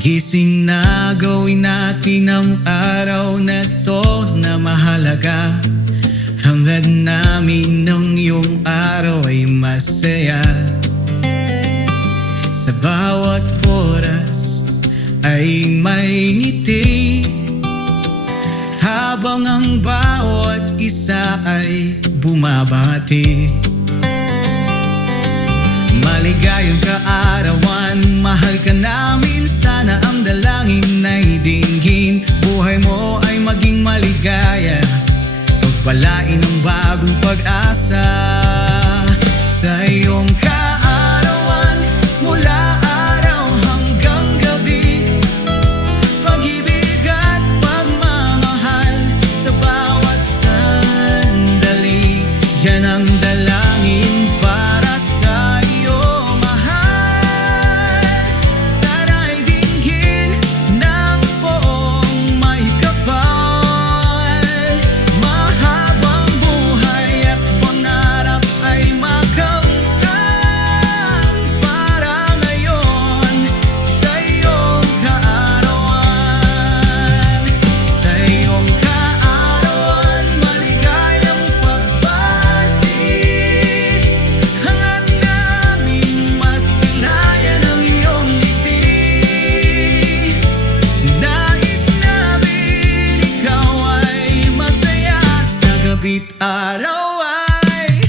Gising na, gawin natin ang araw na to na mahalaga. Hangad namin ng iyong araw ay masaya. Sa bawat oras ay may ngiti, habang ang bawat isa ay bumabati. Maligayang kaarawan, mahal ka namin. Sana ang dalangin ay dinggin, buhay mo ay maging maligaya. Pagpalain ng bagong pag-asa sa iyong kaarawan. Mula araw hanggang gabi, pag-ibig at pagmamahal sa bawat sandali. Yan ang dalangin para sa iyo, mahal. Sana'y dinggin ng poong may kapal. Mahabang buhay at pangarap ay makamtan para ngayon sa iyong kaarawan. Sa iyong kaarawan, maligayang pagbati. Hangad namin masilayan ang iyong ngiti. Nais namin ikaw ay masaya, sa gabi't araw ay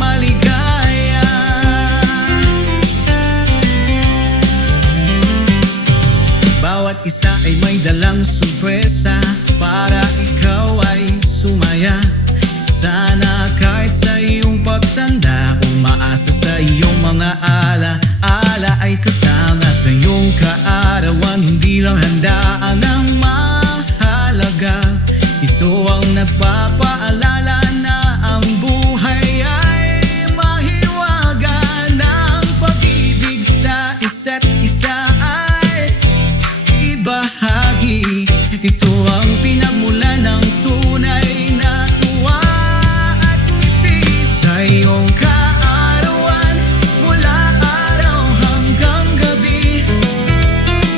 maligaya. Bawat isa ay may dalang sorpresa para ikaw ay sumaya. Sana kahit sa iyong pagtanda, umaasa sa iyong mga ala-ala ay kasama sa iyong kaarawan. Hindi lang handaan ang mahalaga, ito ang nagpapaalala na ang buhay ay mahiwaga. Ng pag-ibig sa isa't isa ay ibahagi, ito ang pinagmulan ng tunay na tuwa at ngiti. Sa iyong kaarawan, mula araw hanggang gabi,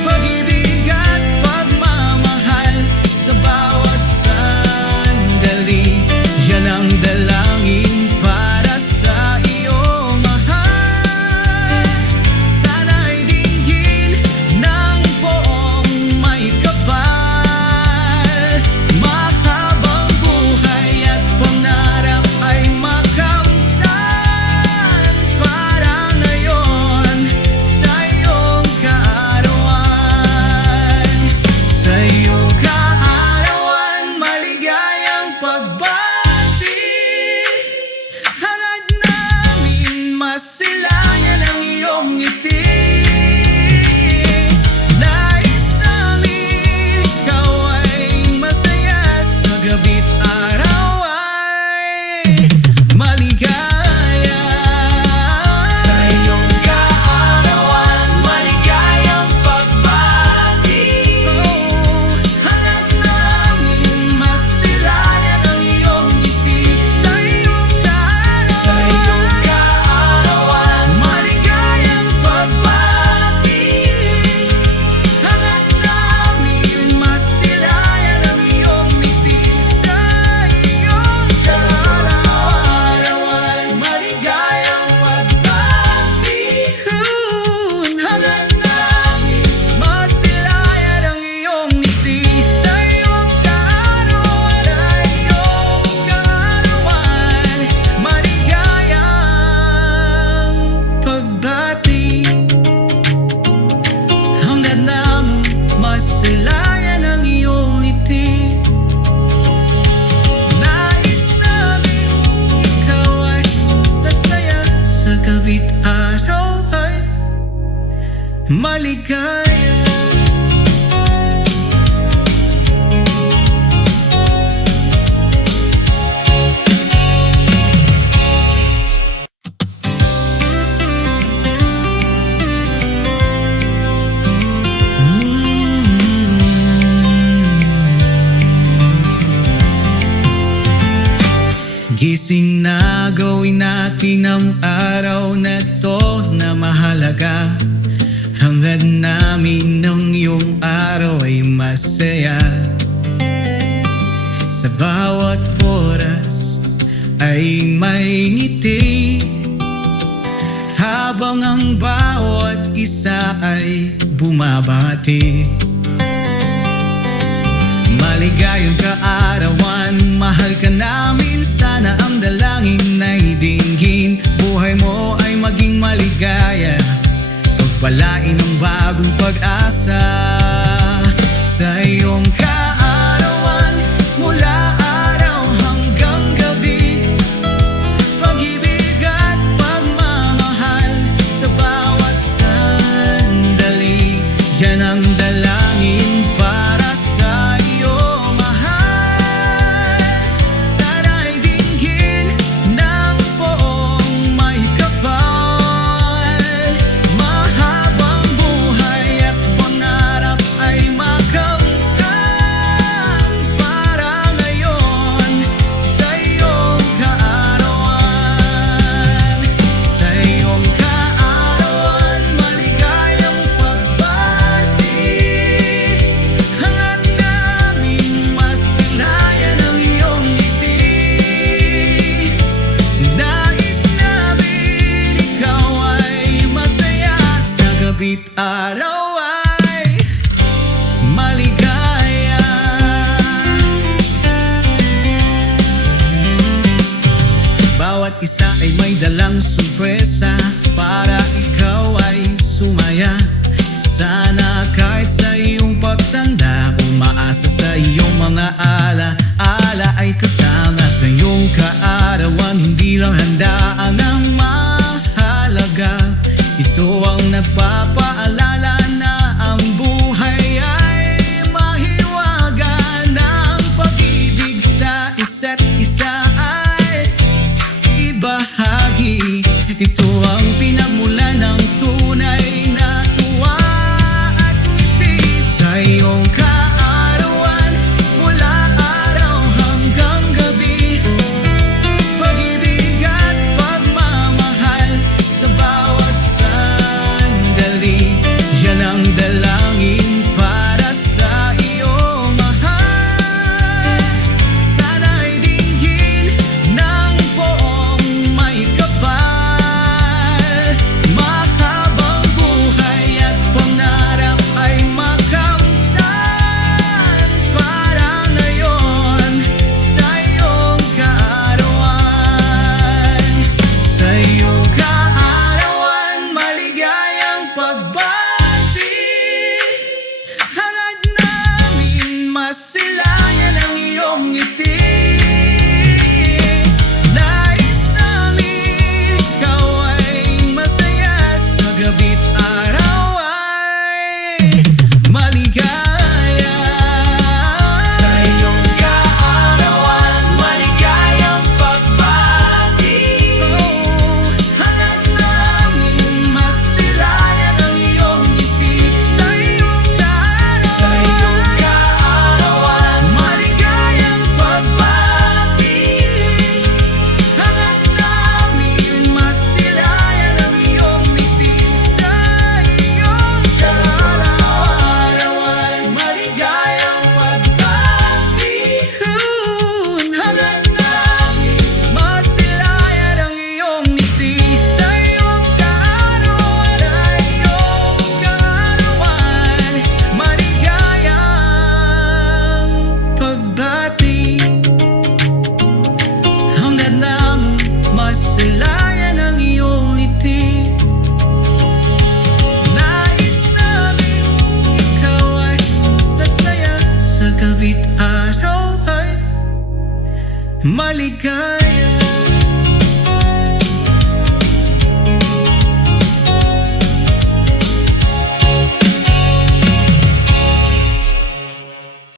pag-ibig at pagmamahal sa bawat sandali. Yan ang dalangin para sa iyo, mahal. Sana'y dinggin ng poong may kapal. Mahabang buhay at pangarap ay makamtan para ngayon sa iyong kaarawan. Sa iyong kaarawan, maligayang pagbati. Hangad namin masilayan ang iyong ngiti. Nais namin ikaw ay masaya, sa gabi't araw ay maligaya. Sa iyong kaarawan, maligayang pagbati. Hangad namin masilayan ang iyong ngiti. Sa iyong kaarawan, maligayang pagbati. Hangad namin masilayan ang iyong ngiti. Sa iyong kaarawan, maligayang pagbati. Hangad namin masilayan ang iyong ngiti. Sa iyong kaarawan, maligayang pagbati. Hangad namin masilayan ang iyong ngiti. Nais namin ikaw ay masaya, sa gabi't araw ay maligaya. Gising na, gawin natin ang araw na to na mahalaga. Hangad namin iyong araw ay masaya. Sa bawat oras ay may ngiti, habang ang bawat isa ay bumabati. Maligayang kaarawan, mahal ka namin, sana ang dalangin ay dinggin. Buhay mo ay maging maligaya, pagpalain ng bagong pag-asa. Sa iyong kaarawan, mula araw hanggang gabi, pag-ibig at pagmamahal sa bawat sandali. Yan ang dalangin para sa iyo, mahal. Sana'y dinggin ng poong may kapal. Mahabang buhay at pangarap ay makamtan para ngayon sa iyong kaarawan. Sa iyong kaarawan, maligayang pagbati. Hangad namin masilayan ang iyong ngiti. Nais namin ikaw ay masaya, sa gabi't araw ay maligaya. Bawat isa ay may dalang sorpresa para ikaw ay sumaya. Sana kahit sa iyong pagtanda, umaasa sa iyong mga ala-ala ay kasama sa iyong kaarawan. Hindi lang handaan ang mahalaga, ito ang nagpapaalala na ang buhay ay mahiwaga, ng pag-ibig sa isa't isa ay ibahagi. Ito ang pinagmulan ng tunay na tuwa at ngiti. Sa iyong kaarawan, mula araw hanggang gabi, pag-ibig at pagmamahal sa bawat sandali. Yan ang dalangin para sa iyo, mahal. Sana'y dinggin ng poong may kapal. Mahabang buhay at pangarap ay makamtan para ngayon sa iyong kaarawan. Sa iyong kaarawan, maligayang pagbati. Hangad namin masilayan ang iyong ngiti. Nais namin ikaw ay masaya, sa gabi't araw ay maligaya. Sa iyong kaarawan, maligayang pagbati. Hangad namin masilayan ang iyong ngiti. Sa iyong kaarawan, maligayang pagbati. Hangad namin masilayan ang iyong ngiti. Sa iyong kaarawan, maligayang pagbati. Hangad namin masilayan ang iyong ngiti. Sa iyong kaarawan, maligayang pagbati. Hangad namin masilayan ang iyong ngiti. Nais namin ikaw ay masaya, sa gabi't araw ay maligaya.